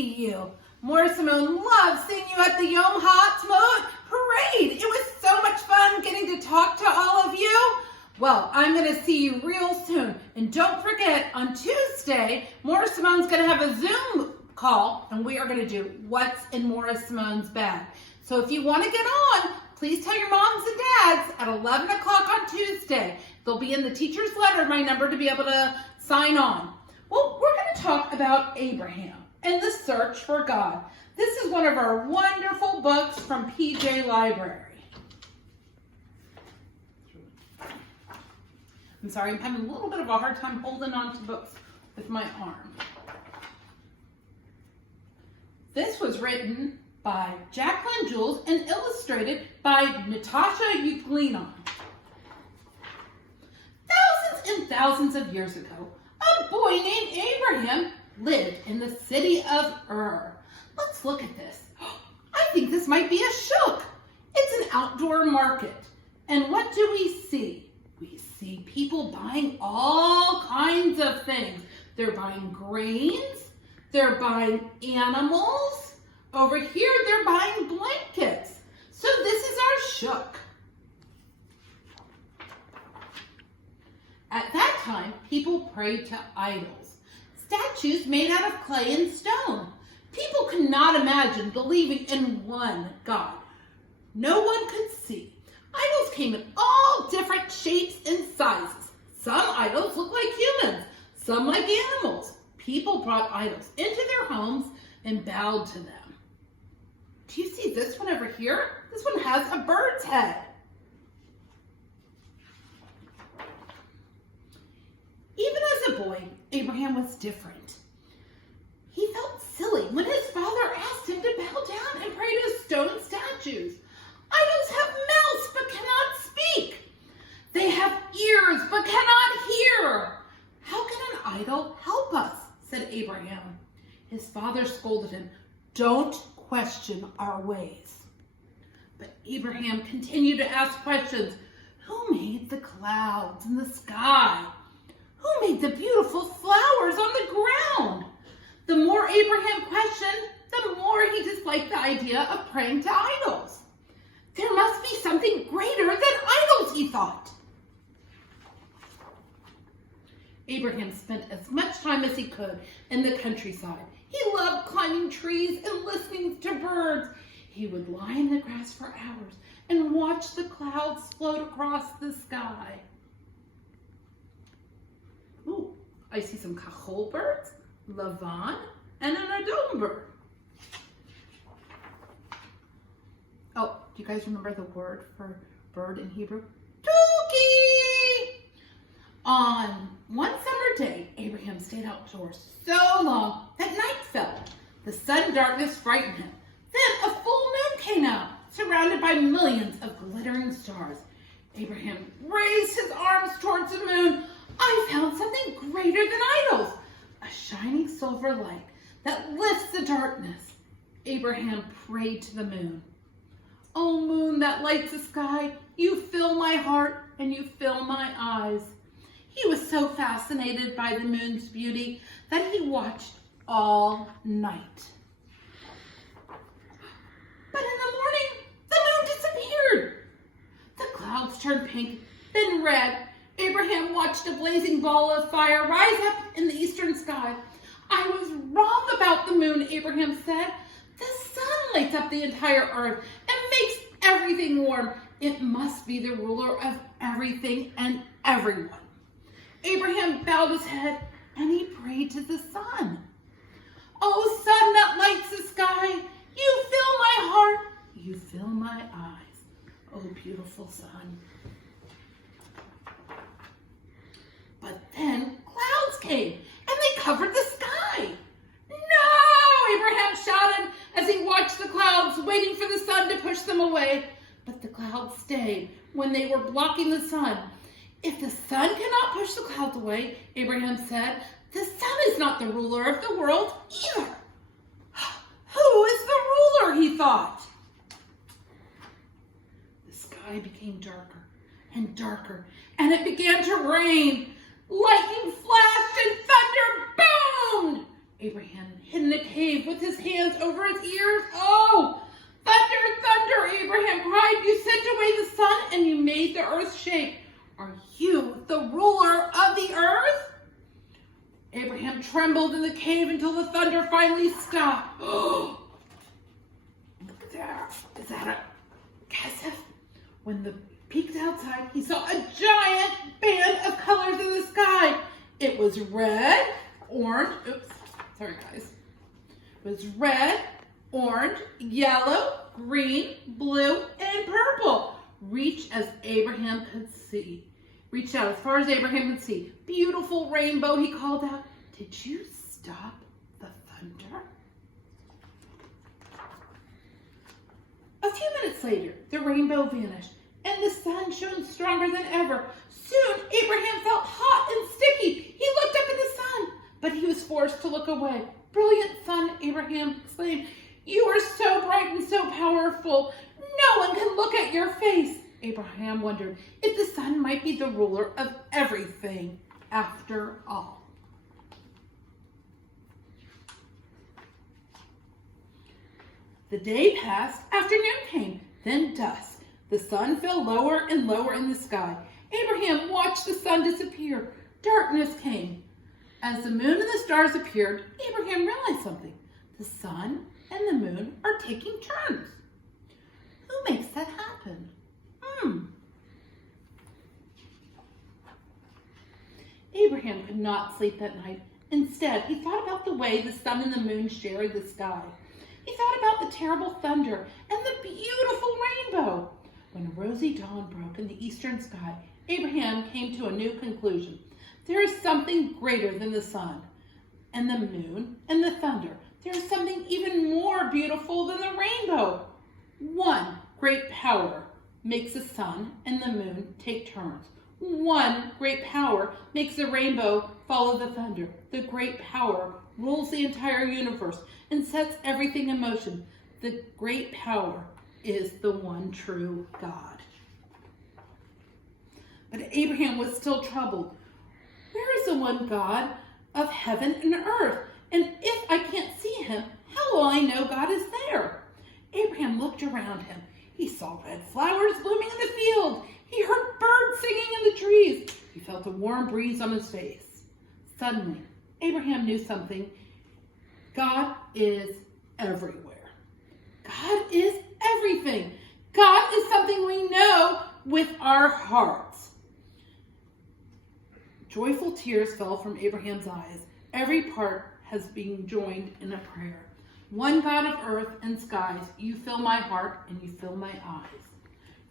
see you. Morah Samone loved seeing you at the Yom HaAtzmaut parade. It was so much fun getting to talk to all of you. Well, I'm going to see you real soon. And don't forget, on Tuesday, Morah Samone's going to have a Zoom call, and we are going to do What's in Morah Samone's Bag. So if you want to get on, please tell your moms and dads at 11 o'clock on Tuesday. They'll be in the teacher's letter, my number, to be able to sign on. Well, we're going to talk about Abraham and the search for God. This is one of our wonderful books from PJ Library. I'm sorry, I'm having a little bit of a hard time holding on to books with my arm. This was written by Jacqueline Jules and illustrated by Natasha Uglinon. Thousands and thousands of years ago, a boy named Abraham lived in the city of Ur. Let's look at this. I think this might be a shuk. It's an outdoor market. And what do we see? We see people buying all kinds of things. They're buying grains. They're buying animals. Over here, they're buying blankets. So this is our shuk. At that time, people prayed to idols, statues made out of clay and stone. People could not imagine believing in one God. No one could see. Idols came in all different shapes and sizes. Some idols looked like humans, some like animals. People brought idols into their homes and bowed to them. Do you see this one over here? This one has a bird's head. Even as a boy, Abraham was different. He felt silly when his father asked him to bow down and pray to stone statues. Idols have mouths but cannot speak. They have ears but cannot hear. How can an idol help us? Said Abraham. His father scolded him. Don't question our ways. But Abraham continued to ask questions. Who made the clouds and the sky? Who made the beautiful flowers on the ground? The more Abraham questioned, the more he disliked the idea of praying to idols. There must be something greater than idols, he thought. Abraham spent as much time as he could in the countryside. He loved climbing trees and listening to birds. He would lie in the grass for hours and watch the clouds float across the sky. Ooh, I see some kachol birds, lavan, and an adom bird. Oh, do you guys remember the word for bird in Hebrew? Turkey! On one summer day, Abraham stayed outdoors so long that night fell. The sudden darkness frightened him. Then a full moon came out, surrounded by millions of glittering stars. Abraham raised his arms towards the moon. I found something greater than idols, a shining silver light that lifts the darkness. Abraham prayed to the moon. Oh, moon that lights the sky, you fill my heart and you fill my eyes. He was so fascinated by the moon's beauty that he watched all night. But in the morning, the moon disappeared. The clouds turned pink, then red. Abraham watched a blazing ball of fire rise up in the eastern sky. I was wrong about the moon, Abraham said. The sun lights up the entire earth and makes everything warm. It must be the ruler of everything and everyone. Abraham bowed his head and he prayed to the sun. Oh, sun that lights the sky, you fill my heart, you fill my eyes. Oh, beautiful sun. But then clouds came and they covered the sky. No, Abraham shouted as he watched the clouds, waiting for the sun to push them away. But the clouds stayed when they were blocking the sun. If the sun cannot push the clouds away, Abraham said, the sun is not the ruler of the world either. Who is the ruler, he thought. The sky became darker and darker, and it began to rain. Lightning flashed and thunder boomed. Abraham hid in a cave with with his hands over his ears. Oh, thunder, thunder, Abraham cried. You sent away the sun and you made the earth shake. Are you the ruler of the earth? Abraham trembled in the cave until the thunder finally stopped. Oh, look at that. Is that a kesef? When the peeked outside, he saw a giant band of colors in the sky. It was red, orange, sorry guys. It was red, orange, yellow, green, blue, and purple. Reached as Abraham could see. Reached out as far as Abraham could see. Beautiful rainbow, he called out. Did you stop the thunder? A few minutes later, the rainbow vanished, and the sun shone stronger than ever. Soon, Abraham felt hot and sticky. He looked up at the sun, but he was forced to look away. Brilliant sun, Abraham exclaimed. You are so bright and so powerful. No one can look at your face. Abraham wondered if the sun might be the ruler of everything after all. The day passed, afternoon came, then dusk. The sun fell lower and lower in the sky. Abraham watched the sun disappear. Darkness came. As the moon and the stars appeared, Abraham realized something. The sun and the moon are taking turns. Who makes that happen? Abraham could not sleep that night. Instead, he thought about the way the sun and the moon shared the sky. He thought about the terrible thunder and the beautiful rainbow. When a rosy dawn broke in the eastern sky, Abraham came to a new conclusion. There is something greater than the sun and the moon and the thunder. There is something even more beautiful than the rainbow. One great power makes the sun and the moon take turns. One great power makes the rainbow follow the thunder. The great power rules the entire universe and sets everything in motion. The great power is the one true God. But Abraham was still troubled. Where is the one God of heaven and earth? And if I can't see him, how will I know God is there? Abraham looked around him. He saw red flowers blooming in the field. He heard birds singing in the trees. He felt a warm breeze on his face. Suddenly, Abraham knew something. God is everywhere. God is everything. God is something we know with our hearts. Joyful tears fell from Abraham's eyes. Every part has been joined in a prayer. One God of earth and skies, you fill my heart and you fill my eyes.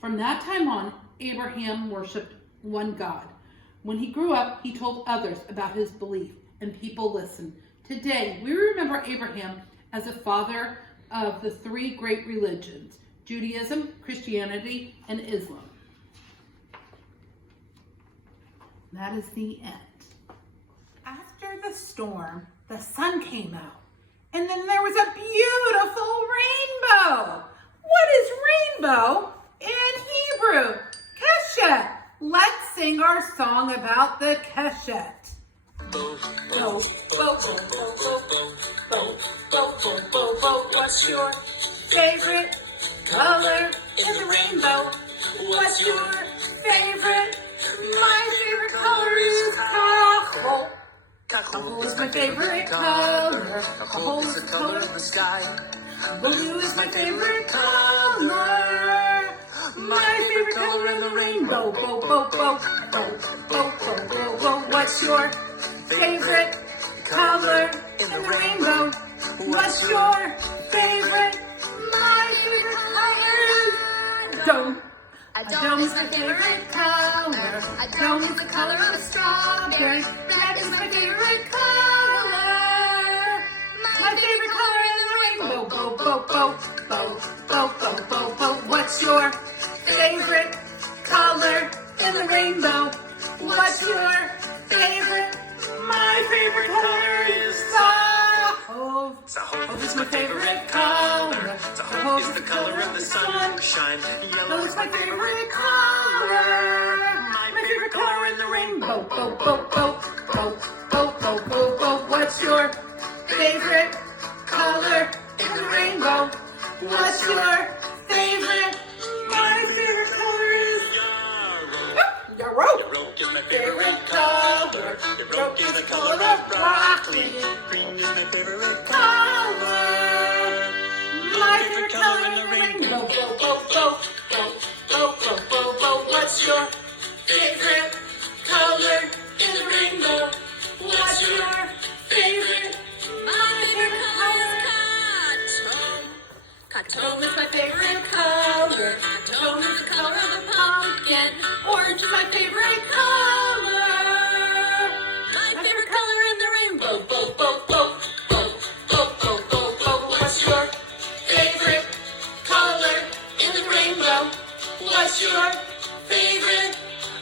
From that time on, Abraham worshipped one God. When he grew up, he told others about his belief, and people listened. Today, we remember Abraham as the father of the three great religions, Judaism, Christianity, and Islam. That is the end. After the storm, the sun came out, and then there was a beautiful rainbow. What is rainbow in Hebrew? Keshet. Let's sing our song about the Keshet. Bo, bo, bo, bo, bo, bo, bo, bo, bo, bo. What's your favorite color in the rainbow? What's your favorite? My favorite color is kahol. Kahol is my favorite color. Kahol is the color of the sky. Blue is my favorite color. My favorite color in the rainbow. Bo, bo, bo, bo, bo, bo, bo, bo. What's your favorite color in the rainbow? What's your favorite? My favorite color is dome. A dome is my favorite color. A dome is the color of a strawberry. Red is my favorite color. My favorite color in the rainbow. Bo, bo, bo, bo, bo, bo, bo, bo. What's your favorite color in the rainbow? What's your favorite? My favorite color is Sahov. Sahov is my favorite color. Sahov is the color of the sunshine. Yellow is my favorite color. My favorite color in the rainbow. Bo, bo, bo, bo, bo, bo, bo, bo. What's your favorite color? color in the rainbow? What's your favorite? My favorite color is yellow. Yellow is my favorite color. Yellow is the color of broccoli. Green is my favorite color. My favorite color in the rainbow. What's your favorite color in the rainbow? What's your favorite? My favorite color is cotton. Cotton is my favorite color. Cotton is the color of a pumpkin. Orange is my favorite color. My favorite color in the rainbow. What's your favorite color in the rainbow? What's your favorite?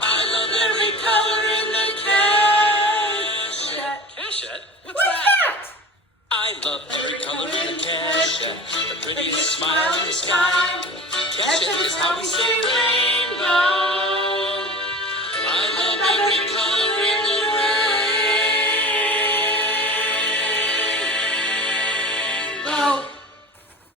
I love every color in the cashet. Cashet? What's that? I love every color in the cashet. The prettiest smile in the sky. Cashet is how we say rain.